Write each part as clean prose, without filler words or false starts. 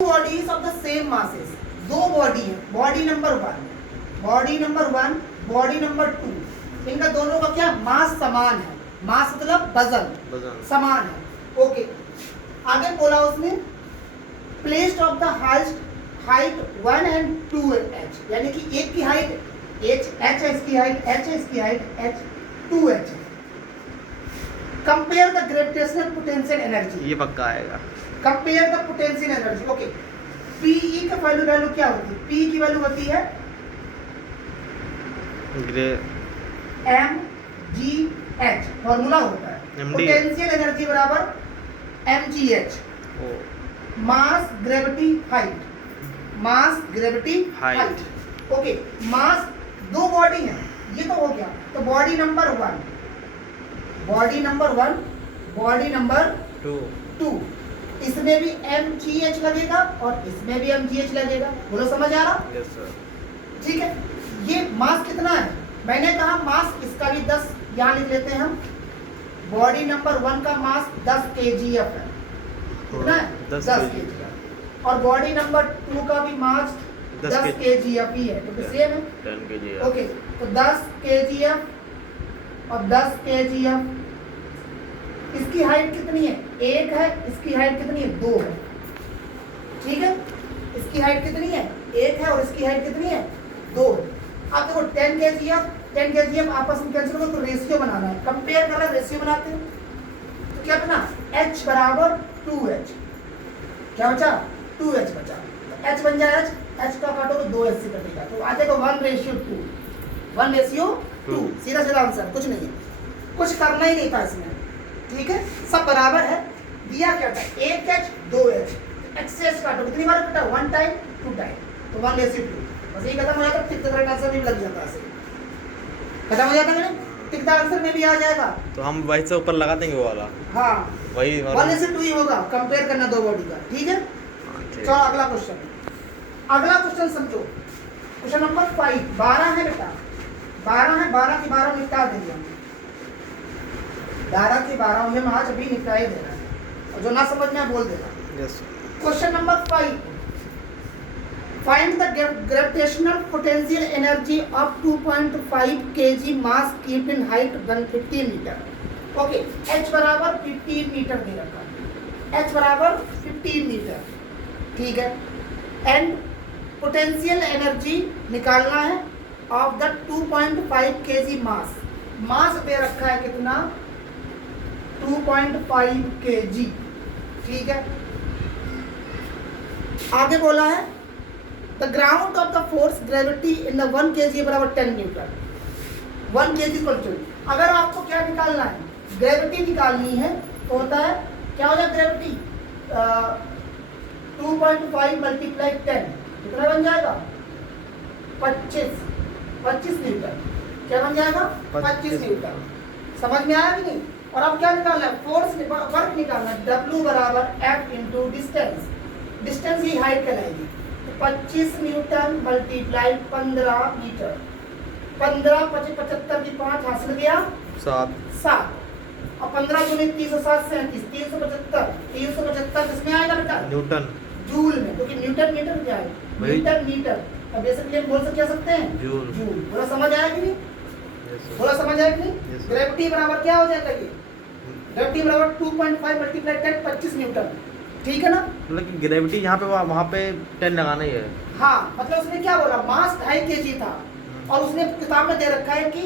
Bodies of the same masses, दो body है, body number one, body number one, body number two, इनका दोनों का क्या मास समान है, मास मतलब वजन समान है। ओके, आगे बोला उसने placed of the height 1 and 2 h, यानी कि एक की हाइट h है, इसकी हाइट h है, इसकी हाइट h 2h है। Compare the gravitational potential energy, ये पक्का आएगा। Compare the potential energy. Okay, PE का वैल्यू क्या होती है? पी की वैल्यू होती है एम जी एच, फॉर्मूला होता है पोटेंशियल एनर्जी बराबर एम जी एच, मास ग्रेविटी हाइट, मास ग्रेविटी हाइट। ओके, मास दो बॉडी है, ये तो हो गया। तो body number one, body number one, body number two, इसमें भी एम जी एच लगेगा और इसमें भी एम जी एच लगेगा। बोलो समझ आ रहा? Yes sir. ठीक है, ये मास कितना है? मैंने कहा मास इसका भी 10 यहाँ लिख लेते हैं हम। बॉडी नंबर वन का मास 10 kgf है, कितना है? 10 kgf। और बॉडी नंबर टू का भी मास 10 kgf ही है, क्योंकि सेम है 10 kg। ओके, तो 10 kgf और 10 kgf। इसकी हाइट कितनी है? 1 है, इसकी हाइट कितनी है? 2 है। ठीक है, इसकी हाइट कितनी है? 1 है और इसकी हाइट कितनी है? 2 है। अब देखो 10 kgf आपस में कैंसिल करो तो रेशियो बनाना है, कंपेयर कर रहे हैं, रेशियो बनाते हैं। तो क्या बना? h बराबर 2h, क्या बचा? 2h बचा। तो h बन जाए h का काटो तो 2h से कटेगा, तो आ जाएगा 1:2, 1:2। सीधा सीधा आंसर, कुछ नहीं है, कुछ करना ही नहीं था इसमें। ठीक है, सब बराबर है। दिया क्या था? 1h 2h, h से h काटो, कितनी बार कटा? 1 टाइम 2 टाइम, तो 1:2। बस ये खत्म हो जाता, टिक द राइट आंसर भी लग जाता है, खत्म हो जाता है, टिक द आंसर में भी आ जाएगा। तो हम वही से ऊपर लगा देंगे वो वाला। हाँ, वही 1:2 ही होगा, कंपेयर करना दो बॉडी का। ठीक है, चलो अगला क्वेश्चन, अगला क्वेश्चन समझो। क्वेश्चन नंबर 5, 12 है बेटा, 12 है, 12 की 12 निपटा देंगे हम, 12 की 12 में हम आज अभी निपटा ही देना है, और जो ना समझ में बोल देना। Yes. Question number 5, find the gravitational potential energy of 2.5 kg mass kept in height 115 metre. Okay, h बराबर 15 मीटर दे रखा है, h बराबर 15 मीटर। ठीक है, एंड पोटेंशियल एनर्जी निकालना है ऑफ द 2.5 kg मास, मास दे रखा है कितना? 2.5 kg। ठीक है, आगे बोला है the ground of the force gravity in the 1 kg बराबर 10 न्यूटन। 1 kg इक्वल टू, अगर आपको क्या निकालना है? ग्रेविटी निकालनी है, तो होता है क्या हो जाए ग्रेविटी? 2.5 मल्टीप्लाई 10, कितना बन जाएगा? 25 न्यूटन। क्या बन जाएगा? 25 न्यूटन। समझ में आया कि नहीं? और अब क्या निकालना है? फोर्स वर्क निकालना है, W बराबर F इंटू डिस्टेंस, डिस्टेंस ही हाइट कहलाएगी। 25 न्यूटन मल्टीप्लाई 15 मीटर, 15 75 की 5 हासिल गया 7, और 15 दूनी 30 और 7 37, 375 किसमें आएगा बेटा? न्यूटन, जूल में, क्योंकि न्यूटन मीटर क्या है? न्यूटन मीटर, अब बेसिकली हम बोल सकते हैं जूल। बोला समझ आया कि नहीं? बोला समझ आया कि नहीं? ग्रेविटी बराबर क्या हो जाएगा? ये ग्रेविटी बराबर 2.5 मल्टीप्लाई 10, 25 न्यूटन। ठीक है ना? मतलब कि ग्रेविटी यहाँ पे वहाँ पे 10 लगाना ही है। हाँ, मतलब उसने क्या बोला? मास 2.5 kg था, और उसने किताब में दे रखा है कि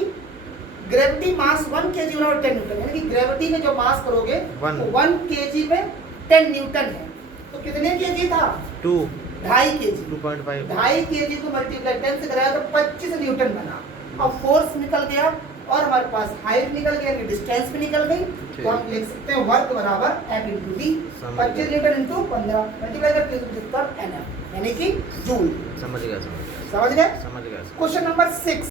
ग्रेविटी मास 1 kg बराबर 10 न्यूटन, यानी कि ग्रेविटी में जो मास करोगे 1 kg में 10 न्यूटन है। तो कितने kg था? 2.5 kg। 2.5 kg को मल्टीप्लाई 10 से कराया तो 25 न्यूटन बना, और फोर्स निकल गया, और हमारे पास हाइट निकल गया, डिस्टेंस भी निकल गई, तो हम लिख सकते हैं वर्क बराबर F into D, 25 Newton into 15 multiply कर 375 Nm, यानी कि जूल। समझ गया। Question number 6,